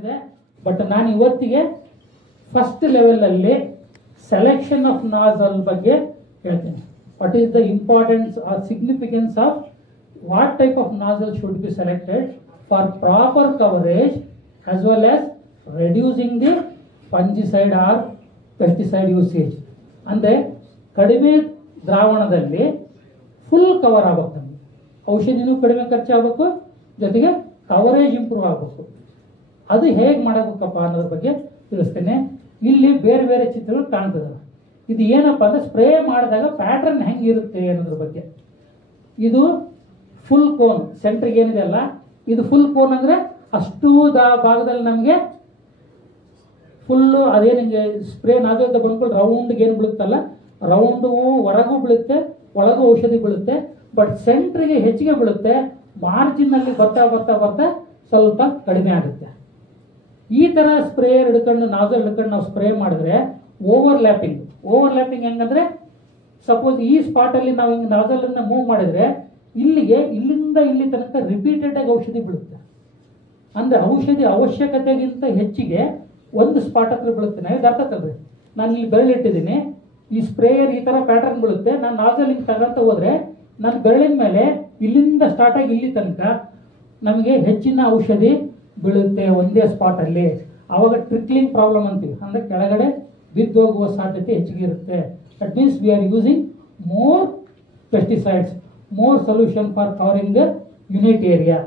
ಇದೆ. ಬಟ್ ನಾನು ಇವತ್ತಿಗೆ ಫಸ್ಟ್ ಲೆವೆಲಲ್ಲಿ ಸೆಲೆಕ್ಷನ್ ಆಫ್ ನಾಜಲ್ ಬಗ್ಗೆ ಹೇಳ್ತೀನಿ. What is the importance or significance of what type of nozzle should be selected for proper coverage as well as reducing the fungicide or pesticide usage. ಅಂದರೆ ಕಡಿಮೆ ದ್ರಾವಣದಲ್ಲಿ full cover ಆಗಬೇಕು, ನಮಗೆ ಔಷಧಿನೂ ಕಡಿಮೆ ಖರ್ಚಾಗಬೇಕು, ಜೊತೆಗೆ coverage improve ಆಗಬೇಕು. ಅದು ಹೇಗೆ ಮಾಡಬೇಕಪ್ಪ ಅನ್ನೋದ್ರ ಬಗ್ಗೆ ತಿಳಿಸ್ತೇನೆ. ಇಲ್ಲಿ ಬೇರೆ ಬೇರೆ ಚಿತ್ರಗಳು ಕಾಣ್ತದೆ. ಇದು ಏನಪ್ಪ ಅಂದರೆ ಸ್ಪ್ರೇ ಮಾಡಿದಾಗ ಪ್ಯಾಟರ್ನ್ ಹೆಂಗಿರುತ್ತೆ ಅನ್ನೋದ್ರ ಬಗ್ಗೆ. ಇದು ಫುಲ್ ಕೋನ್, ಸೆಂಟ್ರಿಗೆ ಏನಿದೆ ಅಲ್ಲ ಇದು ಫುಲ್ ಕೋನ್ ಅಂದರೆ ಅಷ್ಟು ಭಾಗದಲ್ಲಿ ನಮಗೆ ಫುಲ್ಲು ಅದೇನಿಗೆ ಸ್ಪ್ರೇ ನಾಜಲ್ ಬಂದ್ಕೊಂಡು ರೌಂಡ್ಗೆ ಏನು ಬೀಳುತ್ತಲ್ಲ, ರೌಂಡು ಹೊರಗೂ ಬೀಳುತ್ತೆ, ಒಳಗೂ ಔಷಧಿ ಬೀಳುತ್ತೆ. ಬಟ್ ಸೆಂಟ್ರಿಗೆ ಹೆಚ್ಚಿಗೆ ಬೀಳುತ್ತೆ, ಮಾರ್ಜಿನಲ್ಲಿ ಬರ್ತಾ ಬರ್ತಾ ಬರ್ತಾ ಸ್ವಲ್ಪ ಕಡಿಮೆ ಆಗುತ್ತೆ. ಈ ಥರ ಸ್ಪ್ರೇಯರ್ ಹಿಡ್ಕೊಂಡು ನಾಜಲ್ ಹಿಡ್ಕೊಂಡು ನಾವು ಸ್ಪ್ರೇ ಮಾಡಿದ್ರೆ ಓವರ್ಲ್ಯಾಪಿಂಗ್ ಹೆಂಗಂದ್ರೆ ಸಪೋಸ್ ಈ ಸ್ಪಾಟಲ್ಲಿ ನಾವು ಹಿಂಗೆ ನಾಜಲನ್ನು ಮೂವ್ ಮಾಡಿದ್ರೆ ಇಲ್ಲಿಂದ ಇಲ್ಲಿ ತನಕ ರಿಪೀಟೆಡ್ ಆಗಿ ಔಷಧಿ ಬೀಳುತ್ತೆ. ಅಂದರೆ ಔಷಧಿ ಅವಶ್ಯಕತೆಗಿಂತ ಹೆಚ್ಚಿಗೆ ಒಂದು ಸ್ಪಾಟ್ ಹತ್ರ ಬೀಳುತ್ತೆ. ನಾವು ಅರ್ಥ ತಗೊಳ್ರಿ, ನಾನು ಇಲ್ಲಿ ಬೆರಳಿಟ್ಟಿದ್ದೀನಿ, ಈ ಸ್ಪ್ರೇಯರ್ ಈ ಥರ ಪ್ಯಾಟರ್ನ್ ಬೀಳುತ್ತೆ, ನಾನು ನಾಜಲ್ ಹಿಂಗೆ ತಗೊಂತ ಹೋದರೆ ನನ್ನ ಬೆರಳಿನ ಮೇಲೆ ಇಲ್ಲಿಂದ ಸ್ಟಾರ್ಟ್ ಆಗಿ ಇಲ್ಲಿ ತನಕ ನಮಗೆ ಹೆಚ್ಚಿನ ಔಷಧಿ ಬೀಳುತ್ತೆ ಒಂದೇ ಸ್ಪಾಟಲ್ಲಿ. ಆವಾಗ ಟ್ರಿಕ್ಲಿಂಗ್ ಪ್ರಾಬ್ಲಮ್ ಅಂತೀವಿ, ಅಂದರೆ ಕೆಳಗಡೆ ಬಿದ್ದೋಗುವ ಸಾಧ್ಯತೆ ಹೆಚ್ಚಿಗೆ ಇರುತ್ತೆ. That means we are using more pesticides, more solution for covering the unit area.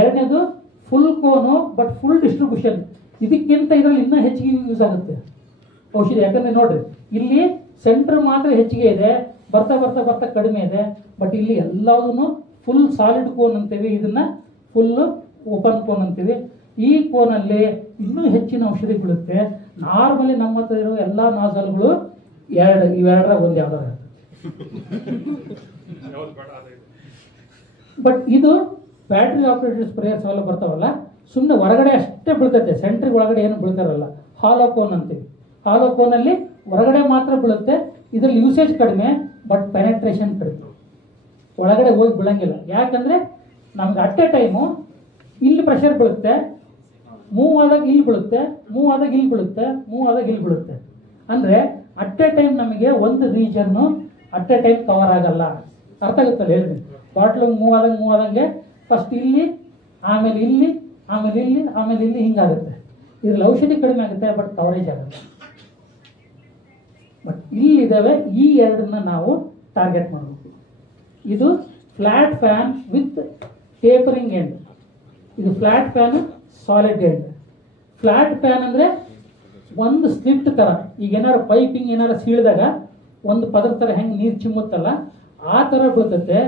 ಎರಡನೇದು ಫುಲ್ ಕೋನು ಬಟ್ ಫುಲ್ ಡಿಸ್ಟ್ರಿಬ್ಯೂಷನ್. ಇದಕ್ಕಿಂತ ಇದರಲ್ಲಿ ಇನ್ನೂ ಹೆಚ್ಚಿಗೆ ಯೂಸ್ ಆಗುತ್ತೆ ಔಷಧಿ. ಯಾಕಂದರೆ ನೋಡ್ರಿ, ಇಲ್ಲಿ ಸೆಂಟ್ರ್ ಮಾತ್ರ ಹೆಚ್ಚಿಗೆ ಇದೆ, ಬರ್ತಾ ಬರ್ತಾ ಬರ್ತಾ ಕಡಿಮೆ ಇದೆ. ಬಟ್ ಇಲ್ಲಿ ಎಲ್ಲದೂ ಫುಲ್ ಸಾಲಿಡ್ ಕೋನ್ ಅಂತೀವಿ, ಇದನ್ನ ಫುಲ್ ಓಪನ್ ಕೋನ್ ಅಂತೀವಿ. ಈ ಕೋನಲ್ಲಿ ಇನ್ನೂ ಹೆಚ್ಚಿನ ಔಷಧಿ ಬೀಳುತ್ತೆ. ನಾರ್ಮಲಿ ನಮ್ಮ ಹತ್ರ ಇರೋ ಎಲ್ಲ ನಾಜಲ್ಗಳು ಇವೆರಡರ ಒಂದು ಯಾವ್ದಾರ. ಬಟ್ ಇದು ಬ್ಯಾಟ್ರಿ ಆಪರೇಟೆಡ್ ಸ್ಪ್ರೇಯರ್ಸ್ ಎಲ್ಲ ಬರ್ತಾವಲ್ಲ, ಸುಮ್ಮನೆ ಹೊರಗಡೆ ಅಷ್ಟೇ ಬೀಳ್ತೈತೆ, ಸೆಂಟ್ರಿಗೆ ಒಳಗಡೆ ಏನು ಬೀಳ್ತಾರಲ್ಲ, ಹಾಲೋ ಕೋನ್ ಅಂತೀವಿ. ಹಾಲೋ ಕೋನಲ್ಲಿ ಹೊರಗಡೆ ಮಾತ್ರ ಬೀಳುತ್ತೆ. ಇದರಲ್ಲಿ ಯೂಸೇಜ್ ಕಡಿಮೆ ಬಟ್ ಪೆನೆಟ್ರೇಷನ್ ಕಡಿಮೆ, ಒಳಗಡೆ ಹೋಗಿ ಬೀಳಂಗಿಲ್ಲ. ಯಾಕಂದರೆ ನಮ್ಗೆ ಅಟ್ ಎ ಟೈಮು ಇಲ್ಲಿ ಪ್ರೆಷರ್ ಬೀಳುತ್ತೆ, ಮೂವ್ ಆದಾಗ ಇಲ್ಲಿ ಬೀಳುತ್ತೆ, ಮೂವ್ ಆದಾಗ ಇಲ್ಲಿ ಬೀಳುತ್ತೆ, ಮೂವ್ ಆದಾಗ ಇಲ್ಲಿ ಬೀಳುತ್ತೆ. ಅಂದರೆ ಅಟ್ ಎ ಟೈಮ್ ನಮಗೆ ಒಂದು reason at A time cover ಆಗಲ್ಲ. ಅರ್ಥ ಆಗುತ್ತಲ್ಲ ಹೇಳಿ, ಬಾಟ್ಲು ಮೂವ್ ಆದಂಗೆ ಫಸ್ಟ್ ಇಲ್ಲಿ, ಆಮೇಲೆ ಇಲ್ಲಿ, ಆಮೇಲೆ ಇಲ್ಲಿ, ಆಮೇಲೆ ಇಲ್ಲಿ, ಹಿಂಗಾಗುತ್ತೆ. ಇದ್ರಲ್ಲಿ ಔಷಧಿ ಕಡಿಮೆ ಆಗುತ್ತೆ ಬಟ್ ಕವರೇಜ್ ಆಗುತ್ತೆ. ಬಟ್ ಇಲ್ಲಿದ್ದಾವೆ, ಈ ಎರಡನ್ನ ನಾವು ಟಾರ್ಗೆಟ್ ಮಾಡಬೇಕು. ಇದು flat fan with tapering end. ಇದು flat fan, solid end. Flat fan ಅಂದರೆ ಒಂದು ಸ್ಲಿಟ್ ಥರ, ಈಗ ಏನಾರು ಪೈಪಿಂಗ್ ಏನಾರು ಸೀಳಿದಾಗ ಒಂದು ಪದರ ಥರ ಹೆಂಗೆ ನೀರು ಚಿಮ್ಮುತ್ತಲ್ಲ ಆ ಥರ ಬೀಳ್ತೈತೆ.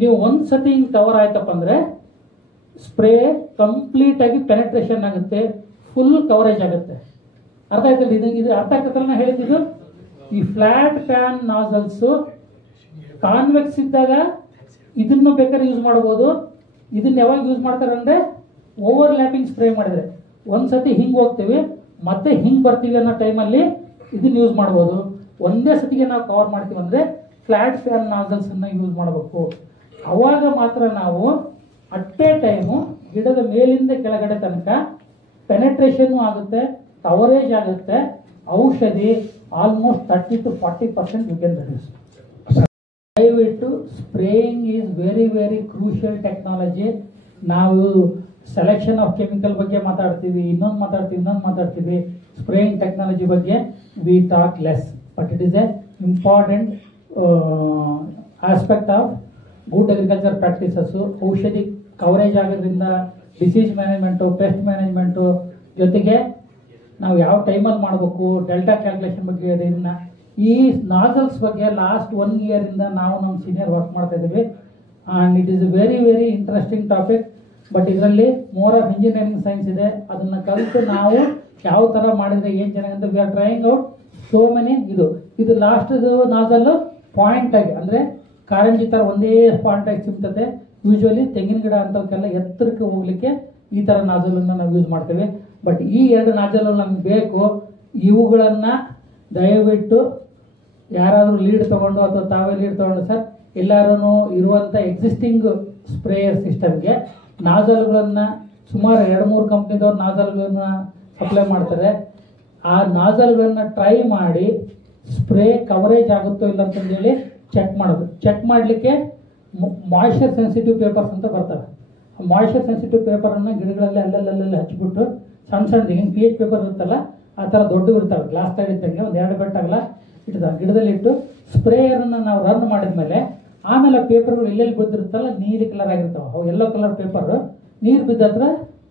ನೀವು ಒಂದು ಸತಿ ಹಿಂಗೆ ಕವರ್ ಆಯ್ತಪ್ಪ ಅಂದರೆ ಸ್ಪ್ರೇ ಕಂಪ್ಲೀಟಾಗಿ ಪೆನೆಟ್ರೇಷನ್ ಆಗುತ್ತೆ, ಫುಲ್ ಕವರೇಜ್ ಆಗುತ್ತೆ. ಅರ್ಥ ಆಯ್ತಲ್ಲ? ಇದು ಅರ್ಥ ಆಗ್ತಲ್ಲ ಹೇಳಿದ್ದು. ಈ ಫ್ಲಾಟ್ ಫ್ಯಾನ್ ನಾಜಲ್ಸು ಕಾನ್ವೆಕ್ಸ್ ಇದ್ದಾಗ ಇದನ್ನು ಬೇಕಾದ್ರೆ ಯೂಸ್ ಮಾಡ್ಬೋದು. ಇದನ್ನ ಯಾವಾಗ ಯೂಸ್ ಮಾಡ್ತಾರೆ ಅಂದರೆ ಓವರ್ಲ್ಯಾಪಿಂಗ್ ಸ್ಪ್ರೇ ಮಾಡಿದರೆ ಒಂದ್ಸತಿ ಹಿಂಗೆ ಹೋಗ್ತೀವಿ ಮತ್ತೆ ಹಿಂಗೆ ಬರ್ತೀವಿ ಅನ್ನೋ ಟೈಮಲ್ಲಿ ಇದನ್ನ ಯೂಸ್ ಮಾಡ್ಬೋದು. ಒಂದೇ ಸತಿಗೆ ನಾವು ಕವರ್ ಮಾಡ್ತೀವಿ ಅಂದರೆ ಫ್ಲಾಟ್ ಫ್ಯಾನ್ ನಾಜಲ್ಸನ್ನು ಯೂಸ್ ಮಾಡಬೇಕು. ಅವಾಗ ಮಾತ್ರ ನಾವು ಅಟ್ ಎ ಟೈಮು ಗಿಡದ ಮೇಲಿಂದ ಕೆಳಗಡೆ ತನಕ ಪೆನೆಟ್ರೇಷನ್ನು ಆಗುತ್ತೆ, ಕವರೇಜ್ ಆಗುತ್ತೆ, ಔಷಧಿ almost 30 to 40% you can reduce. ದಯವಿಟ್ಟು spraying is very very crucial technology. ನಾವು ಸೆಲೆಕ್ಷನ್ ಆಫ್ ಕೆಮಿಕಲ್ ಬಗ್ಗೆ ಮಾತಾಡ್ತೀವಿ, ಇನ್ನೊಂದು ಮಾತಾಡ್ತೀವಿ. ಸ್ಪ್ರೇಯಿಂಗ್ ಟೆಕ್ನಾಲಜಿ ಬಗ್ಗೆ we talk less, but it is a important aspect of good agriculture practices. ಔಷಧಿ ಕವರೇಜ್ ಆಗೋದ್ರಿಂದ ಡಿಸೀಸ್ ಮ್ಯಾನೇಜ್ಮೆಂಟು, ಪೆಸ್ಟ್ ಮ್ಯಾನೇಜ್ಮೆಂಟು, ಜೊತೆಗೆ ನಾವು ಯಾವ ಟೈಮಲ್ಲಿ ಮಾಡಬೇಕು, ಡೆಲ್ಟಾ ಕ್ಯಾಲ್ಕುಲೇಷನ್ ಬಗ್ಗೆ ಇದನ್ನು, ಈ ನಾಜಲ್ಸ್ ಬಗ್ಗೆ ಲಾಸ್ಟ್ 1 yearಯಿಂದ ನಾವು ನಮ್ಮ ಸೀನಿಯರ್ ವರ್ಕ್ ಮಾಡ್ತಾ ಇದ್ದೀವಿ. And it is very very interesting topic. But ಇದರಲ್ಲಿ ಮೋರ್ ಆಫ್ ಇಂಜಿನಿಯರಿಂಗ್ ಸೈನ್ಸ್ ಇದೆ. ಅದನ್ನು ಕಲಿತು ನಾವು ಯಾವ ಥರ ಮಾಡಿದರೆ ಏನು ಚೆನ್ನಾಗಂತ we are trying out so many. ಇದು ಲಾಸ್ಟ್ದು ನಾಜಲ್ಲು ಪಾಯಿಂಟ್ ಆಗಿ, ಅಂದರೆ ಕಾರಂಜಿ ಥರ ಒಂದೇ ಪಾಯಿಂಟ್ ಆಗಿ ಸಿಗ್ತದೆ. ಯೂಶ್ವಲಿ ತೆಂಗಿನ ಗಿಡ ಅಂಥವಕ್ಕೆಲ್ಲ ಎತ್ತರಕ್ಕೆ ಹೋಗ್ಲಿಕ್ಕೆ ಈ ಥರ ನಾಜಲನ್ನು ನಾವು ಯೂಸ್ ಮಾಡ್ತೇವೆ. ಬಟ್ ಈ 2 ನಾಜಲು ನಮ್ಗೆ ಬೇಕು. ಇವುಗಳನ್ನು ದಯವಿಟ್ಟು ಯಾರಾದರೂ ಲೀಡ್ ತೊಗೊಂಡು ಅಥವಾ ತಾವೇ ಲೀಡ್ ತೊಗೊಂಡು ಸರ್ ಎಲ್ಲರೂ ಇರುವಂಥ ಎಕ್ಸಿಸ್ಟಿಂಗ್ ಸ್ಪ್ರೇಯರ್ ಸಿಸ್ಟಮ್ಗೆ ನಾಜಲ್ಗಳನ್ನು ಸುಮಾರು 2-3 ಕಂಪ್ನಿದವ್ರು ನಾಜಲ್ಗಳನ್ನ ಸಪ್ಲೈ ಮಾಡ್ತಾರೆ. ಆ ನಾಜಲ್ಗಳನ್ನ ಟ್ರೈ ಮಾಡಿ ಸ್ಪ್ರೇ ಕವರೇಜ್ ಆಗುತ್ತೋ ಇಲ್ಲ ಅಂತಂದೇಳಿ ಚೆಕ್ ಮಾಡೋದು. ಚೆಕ್ ಮಾಡಲಿಕ್ಕೆ ಮಾಯ್ಶ್ಚರ್ ಸೆನ್ಸಿಟಿವ್ ಪೇಪರ್ಸ್ ಅಂತ ಬರ್ತವೆ. ಮಾಯ್ಶ್ಚರ್ ಸೆನ್ಸಿಟಿವ್ ಪೇಪರನ್ನು ಗಿಡಗಳಲ್ಲಿ ಅಲ್ಲಲ್ಲಿ ಹಚ್ಚಿಬಿಟ್ಟು ಸಣ್ಣ ಹಿಂಗೆ ಪಿ ಎಚ್ ಪೇಪರ್ ಇರುತ್ತಲ್ಲ ಆ ಥರ ದೊಡ್ಡವು ಇರ್ತವೆ, ಗ್ಲಾಸ್ ತಗ ಇದ್ದಂಗೆ ಒಂದು 2 ಬೆಟ್ಟಾಗಲ್ಲ ಇಟ್ಟಿದ್ದಾವೆ. ಗಿಡದಲ್ಲಿಟ್ಟು ಸ್ಪ್ರೇಯರನ್ನು ನಾವು ರನ್ ಮಾಡಿದ್ಮೇಲೆ ಆಮೇಲೆ ಪೇಪರ್ಗಳು ಎಲ್ಲೆಲ್ಲಿ ಬಿದ್ದಿರುತ್ತಲ್ಲ ನೀಲಿ ಕಲರ್ ಆಗಿರ್ತಾವೆ. ಅವು ಯೆಲ್ಲೋ ಕಲರ್ ಪೇಪರ್ ನೀರು ಬಿದ್ದ ಹತ್ರ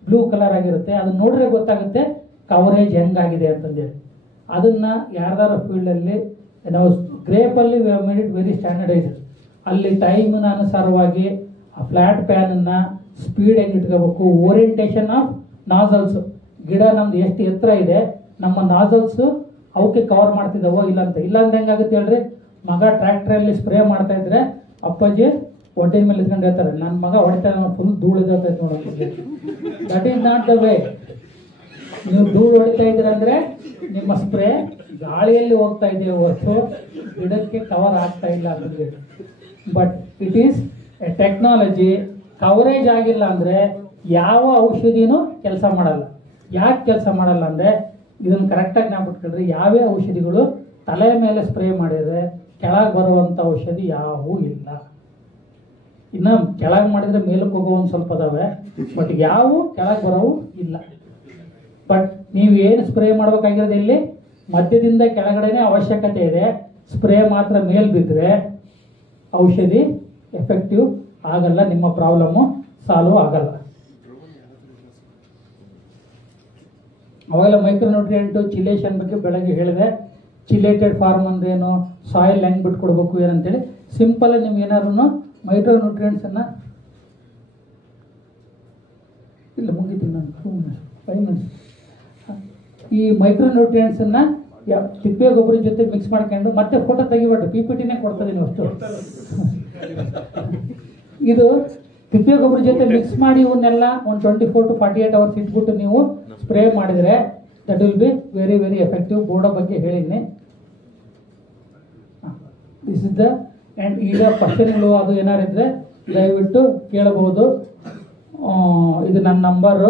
ಬ್ಲೂ ಕಲರ್ ಆಗಿರುತ್ತೆ. ಅದನ್ನ ನೋಡಿದ್ರೆ ಗೊತ್ತಾಗುತ್ತೆ ಕವರೇಜ್ ಹೆಂಗಾಗಿದೆ ಅಂತಂದೇಳಿ. ಅದನ್ನು ಯಾರ್ದಾರ ಫೀಲ್ಡಲ್ಲಿ ನಾವು ಗ್ರೇಪಲ್ಲಿ ಮೇಡ್ ಇಟ್ ವೆರಿ ಸ್ಟ್ಯಾಂಡರ್ಡೈಸ್ಡ್. ಅಲ್ಲಿ ಟೈಮಿನ ಅನುಸಾರವಾಗಿ ಆ ಫ್ಲ್ಯಾಟ್ ಪ್ಯಾನನ್ನು ಸ್ಪೀಡ್ ಹೆಂಗೆ ಇಟ್ಕೋಬೇಕು, ಓರಿಯಂಟೇಷನ್ ಆಫ್ ನಾಜಲ್ಸು, ಗಿಡ ನಮ್ದು ಎಷ್ಟು ಎತ್ತರ ಇದೆ, ನಮ್ಮ ನಾಜಲ್ಸು ಅವಕ್ಕೆ ಕವರ್ ಮಾಡ್ತಿದ್ದಾವೋ ಇಲ್ಲ ಅಂತ. ಇಲ್ಲ ಅಂದ್ರೆ ಹೆಂಗಾಗುತ್ತೆ ಹೇಳ್ರಿ, ಮಗ ಟ್ರ್ಯಾಕ್ಟ್ರಲ್ಲಿ ಸ್ಪ್ರೇ ಮಾಡ್ತಾ ಇದ್ರೆ ಅಪ್ಪಾಜಿ ಹೊಟ್ಟೆ ಮೇಲೆ ಇದ್ಕೊಂಡು ಹೇಳ್ತಾರೆ, ನನ್ನ ಮಗ ಹೊಡಿತಾ ಫುಲ್ ಧೂಳು ಇದ್ದೈತೆ ನೋಡೋಕೆ. That is not the way. ನೀವು ಧೂಳು ಹೊಡಿತಾ ಇದ್ದೀರಂದ್ರೆ ನಿಮ್ಮ ಸ್ಪ್ರೇ ಗಾಳಿಯಲ್ಲಿ ಹೋಗ್ತಾ ಇದೆಯೋ ಹೊರತು ಗಿಡಕ್ಕೆ ಕವರ್ ಆಗ್ತಾ ಇಲ್ಲ ಅಂತಂದ್ರೆ. But it is A technology. Coverage ಆಗಿಲ್ಲ ಅಂದರೆ ಯಾವ ಔಷಧಿನೂ ಕೆಲಸ ಮಾಡಲ್ಲ. ಯಾಕೆ ಕೆಲಸ ಮಾಡಲ್ಲ ಅಂದರೆ ಇದನ್ನು ಕರೆಕ್ಟಾಗಿ ನಾವು ಬಿಟ್ಕೊಂಡ್ರೆ ಯಾವೇ ಔಷಧಿಗಳು ತಲೆ ಮೇಲೆ ಸ್ಪ್ರೇ ಮಾಡಿದರೆ ಕೆಳಗೆ ಬರುವಂಥ ಔಷಧಿ ಯಾವೂ ಇಲ್ಲ. ಇನ್ನು ಕೆಳಗೆ ಮಾಡಿದರೆ ಮೇಲಕ್ಕೆ ಹೋಗೋ ಒಂದು ಸ್ವಲ್ಪ ಅದಾವೆ, ಬಟ್ ಯಾವೂ ಕೆಳಗೆ ಬರೋವು ಇಲ್ಲ. ಬಟ್ ನೀವು ಏನು ಸ್ಪ್ರೇ ಮಾಡಬೇಕಾಗಿರೋದು ಇಲ್ಲಿ ಮಧ್ಯದಿಂದ ಕೆಳಗಡೆನೇ ಅವಶ್ಯಕತೆ ಇದೆ. ಸ್ಪ್ರೇ ಮಾತ್ರ ಮೇಲ್ ಬಿದ್ದರೆ ಔಷಧಿ ಎಫೆಕ್ಟಿವ್ ಆಗಲ್ಲ, ನಿಮ್ಮ ಪ್ರಾಬ್ಲಮ್ಮು ಸಾಲ್ವ್ ಆಗಲ್ಲ. ಅವಾಗೆಲ್ಲ ಮೈಕ್ರೋನ್ಯೂಟ್ರಿಯೆಂಟು ಚಿಲೇಷನ್ ಬಗ್ಗೆ ಬೆಳಗ್ಗೆ ಹೇಳಿದೆ. ಚಿಲೇಟೆಡ್ ಫಾರ್ಮ್ ಅಂದ್ರೇನು, ಸಾಯಿಲ್ ಹೆಂಗೆ ಬಿಟ್ಕೊಡ್ಬೇಕು ಏನಂತೇಳಿ ಸಿಂಪಲ್. ನಿಮ್ಗೆ ಏನಾದ್ರು ಮೈಕ್ರೋನ್ಯೂಟ್ರಿಯೆಂಟ್ಸನ್ನು ಇಲ್ಲ ಮುಗಿತೀನಿ ನಾನು 5 ಮಿನಿಟ್ಸ್. ಈ ಮೈಕ್ರೋನ್ಯೂಟ್ರಿಯೆಂಟ್ಸನ್ನು ತಿಪ್ಪೆ ಗೊಬ್ಬರದ ಜೊತೆ ಮಿಕ್ಸ್ ಮಾಡ್ಕೊಂಡು ಮತ್ತೆ ಫೋಟೋ ತೆಗಿಬೇಡ್ರಿ, PPTನೇ ಕೊಡ್ತಿದ್ದೀನಿ ಅಷ್ಟು. ಇದು ತಿಪ್ಪೆ ಗೊಬ್ಬರ ಜೊತೆ ಮಿಕ್ಸ್ ಮಾಡಿ ಇವನ್ನೆಲ್ಲ ಒಂದು 24 to 48 hours ಇಟ್ಬಿಟ್ಟು ನೀವು ಸ್ಪ್ರೇ ಮಾಡಿದರೆ that will be very very effective. Bordeaux ಬಗ್ಗೆ ಹೇಳಿದ್ದೀನಿ. ದಿಸ್ ಇಸ್ ದ ಆ್ಯಂಡ್ ಈಗ ಕ್ವಶನ್ಗಳು ಅದು ಏನಾರಿದ್ರೆ ದಯವಿಟ್ಟು ಕೇಳಬಹುದು. ಇದು ನನ್ನ ನಂಬರು.